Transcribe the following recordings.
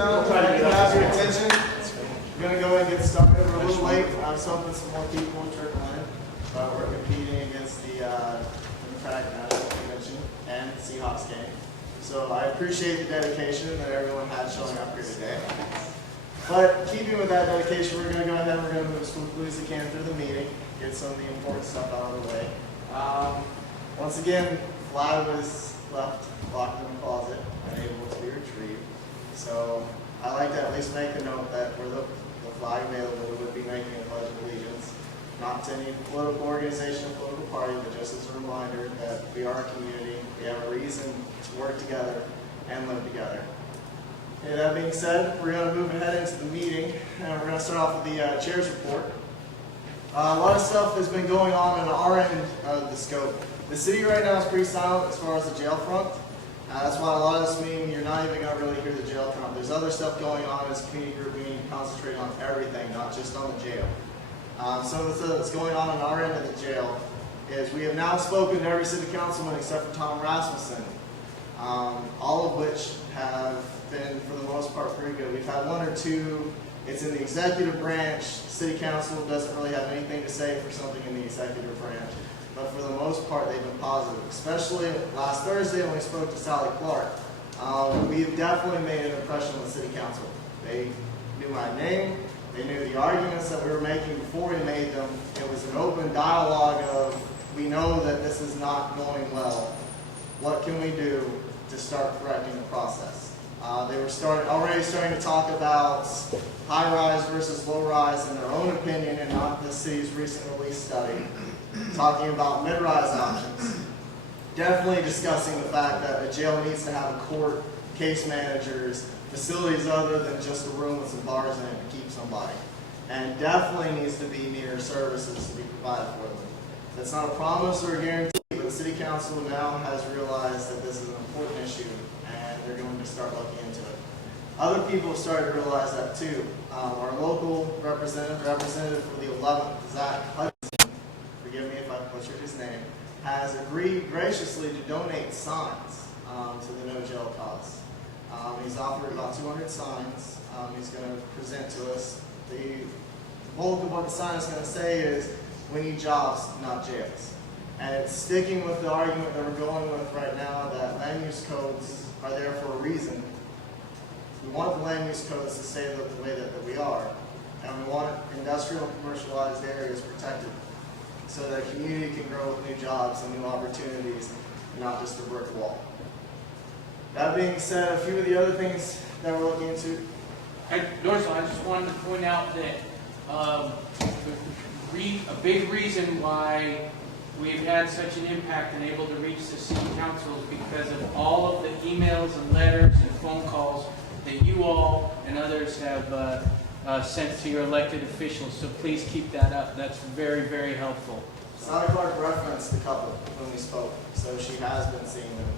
done, I can have your attention. We're going to go ahead and get started. We're a little late. I was hoping some more people would trickle in, but we're competing against the Hpac National Convention and the Seahawks game. So I appreciate the dedication that everyone had showing up here today. But keeping with that dedication, we're going to go ahead and we're going to move as quickly as we can through the meeting, get some of the important stuff out of the way. Once again, the flag was left locked in the closet, unable to be retrieved. So I like to at least make a note that were the flag available, we would be making a pledge of allegiance, not to any political organization or political party, but just as a reminder that we are a community, we have a reason to work together and live together. Okay, that being said, we're going to move ahead into the meeting, and we're going to start off with the chair's report. A lot of stuff has been going on our end of the scope. The city right now is pretty silent as far as the jail front. That's why a lot of this meeting, you're not even going to really hear the jail front. There's other stuff going on as a community group. We need to concentrate on everything, not just on the jail. Some of the stuff that's going on our end of the jail is we have now spoken to every city councilman except for Tom Rasmussen, all of which have been, for the most part, pretty good. We've had one or two. It's in the executive branch. City council doesn't really have anything to say for something in the executive branch. But for the most part, they've been positive. Especially last Thursday when we spoke to Sally Clark. We've definitely made an impression on the city council. They knew my name. They knew the arguments that we were making before we made them. It was an open dialogue of, we know that this is not going well. What can we do to start correcting the process? They were already starting to talk about high-rise versus low-rise in their own opinion and not the city's recent release study. Talking about mid-rise options. Definitely discussing the fact that a jail needs to have a court, case managers, facilities other than just a room with some bars in it to keep somebody. And definitely needs to be near services to be provided for them. That's not a promise or a guarantee, but the city council now has realized that this is an important issue and they're going to start looking into it. Other people have started to realize that too. Our local representative for the 11th, Zach Hudson, forgive me if I butchered his name, has agreed graciously to donate signs to the no jail cause. He's offered about 200 signs. He's going to present to us. The bulk of what the sign is going to say is, we need jobs, not jails. And it's sticking with the argument that we're going with right now that land use codes are there for a reason. We want the land use codes to stay the way that we are. And we want industrial and commercialized areas protected so that a community can grow with new jobs and new opportunities and not just a brick wall. That being said, a few of the other things that we're looking into. Dorsal, I just wanted to point out that a big reason why we've had such an impact and able to reach the city council is because of all of the emails and letters and phone calls that you all and others have sent to your elected officials. So please keep that up. That's very, very helpful. Sally Clark referenced a couple when we spoke, so she has been seeing them.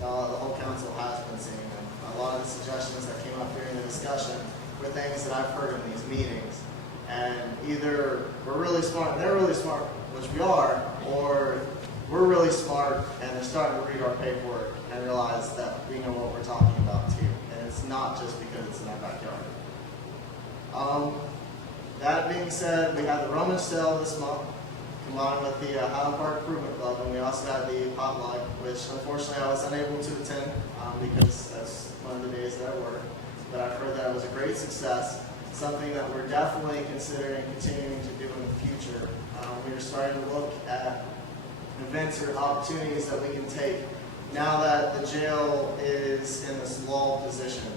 The whole council has been seeing them. A lot of the suggestions that came up during the discussion were things that I've heard in these meetings. And either we're really smart and they're really smart, which we are, or we're really smart and they're starting to read our paperwork and realize that we know what we're talking about too. And it's not just because it's in our backyard. That being said, we had the rummage sale this month, combined with the Highland Park Improvement Club, and we also had the potluck, which unfortunately I was unable to attend because that's one of the days that I work. But I've heard that it was a great success, something that we're definitely considering continuing to do in the future. We are starting to look at events or opportunities that we can take now that the jail is in this lull position.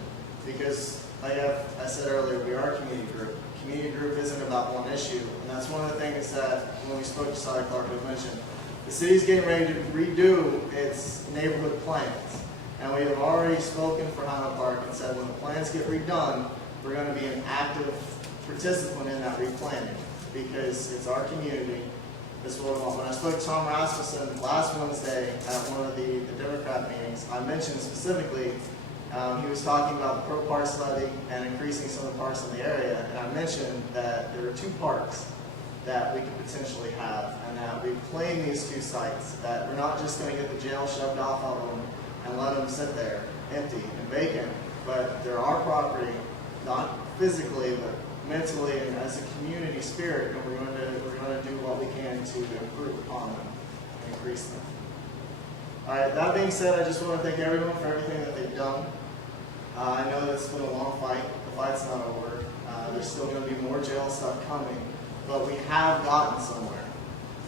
Because, like I said earlier, we are a community group. Community group isn't about one issue, and that's one of the things that when we spoke to Sally Clark, we mentioned. The city's getting ready to redo its neighborhood plans, and we have already spoken for Highland Park and said when the plans get redone, we're going to be an active participant in that replanning because it's our community. This is what we want. When I spoke to Tom Rasmussen last Wednesday at one of the Democrat meetings, I mentioned specifically he was talking about the pro parks levy and increasing some of the parks in the area, and I mentioned that there are 2 parks that we could potentially have, and that we claim these 2 sites, that we're not just going to get the jail shoved off of them and let them sit there empty and vacant, but they're our property, not physically, but mentally and as a community spirit, and we're going to do what we can to improve upon them and increase them. All right, that being said, I just want to thank everyone for everything that they've done. I know that it's been a long fight. The fight's not over. There's still going to be more jail stuff coming, but we have gotten somewhere.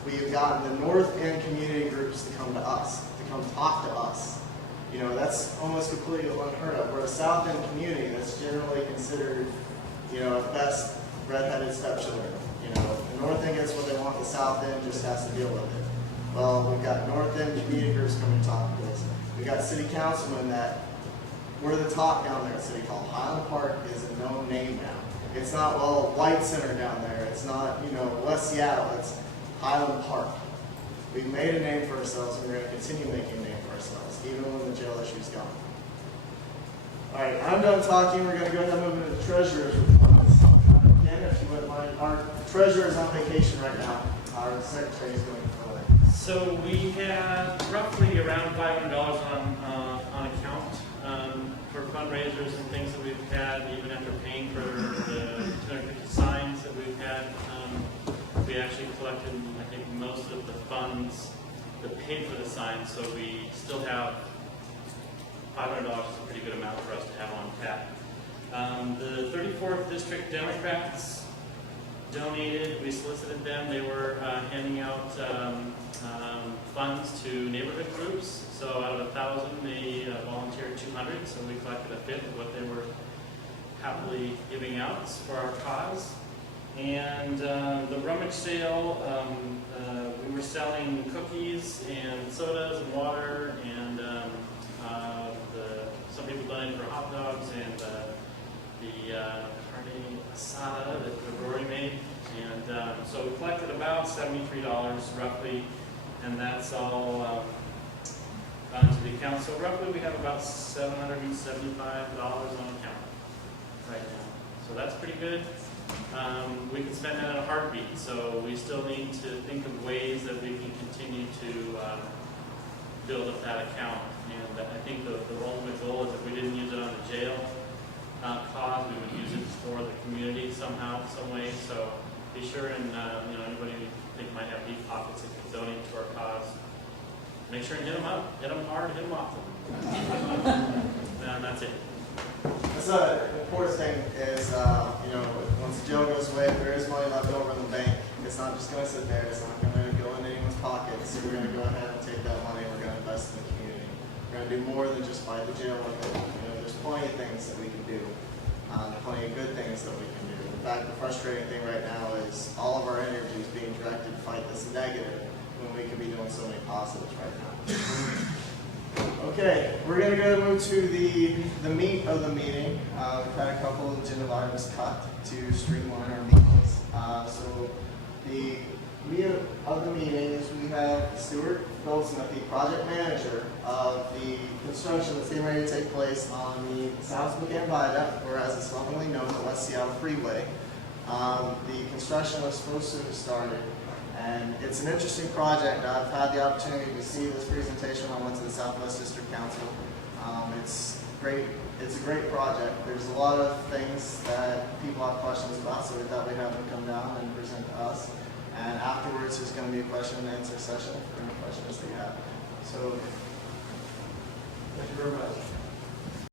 We have gotten the North End community groups to come to us, to come talk to us. You know, that's almost completely unheard of. We're a South End community that's generally considered, you know, at best, redheaded stepchildren. You know, the North End gets what they want, the South End just has to deal with it. Well, we've got North End community groups coming to talk to us. We've got city councilmen that we're the top down there at City Hall. Highland Park is a known name now. It's not, well, White Center down there. It's not, you know, West Seattle. It's Highland Park. We've made a name for ourselves, and we're going to continue making a name for ourselves, even when the jail issue's gone. All right, I'm done talking. We're going to go ahead and move into the treasurer's report. Again, if you wouldn't mind, our treasurer is on vacation right now. Our secretary is going forward. So we had roughly around $500 on account for fundraisers and things that we've had, even after paying for the 250 signs that we've had. We actually collected, I think, most of the funds that paid for the signs, so we still have $500 is a pretty good amount for us to have on tap. The 34th District Democrats donated, we solicited them. They were handing out funds to neighborhood groups. So out of 1,000, they volunteered 200, so we collected a fifth of what they were happily giving out for our cause. And the rummage sale, we were selling cookies and sodas and water, and some people donated for hot dogs and the carne asada that Rory made. And so we collected about $73 roughly, and that's all gone to the account. So roughly we have about $775 on account right now. So that's pretty good. We can spend that in a heartbeat, so we still need to think of ways that we can continue to build up that account. And I think the ultimate goal is if we didn't use it on the jail cause, we would use it for the community somehow, some way. So be sure and you know, anybody you think might have deep pockets that can donate to our cause, make sure and hit them up, hit them hard, hit them often. And that's it. That's an important thing is, you know, once the jail goes away, if there is money left over in the bank, it's not just going to sit there. It's not going to go into anyone's pockets. So we're going to go ahead and take that money and we're going to invest in the community. We're going to do more than just fight the jail with it. You know, there's plenty of things that we can do. Plenty of good things that we can do. In fact, the frustrating thing right now is all of our energy is being directed to fight this negative when we could be doing so many positives right now. Okay, we're going to go move to the meat of the meeting. We've had a couple of agenda items cut to streamline our meetings. So the meat of the meeting is we have Stuart Goldsmith, the project manager of the construction that's getting ready to take place on the South McCann Viaduct, or as it's lovingly known, the West Seattle Freeway. The construction was supposed to have started. And it's an interesting project. I've had the opportunity to see this presentation when I went to the Southwest District Council. It's great. It's a great project. There's a lot of things that people have questions about, so we thought we'd have them come down and present to us. And afterwards, there's going to be a question and answer session for any questions that you have. So, thank you very much.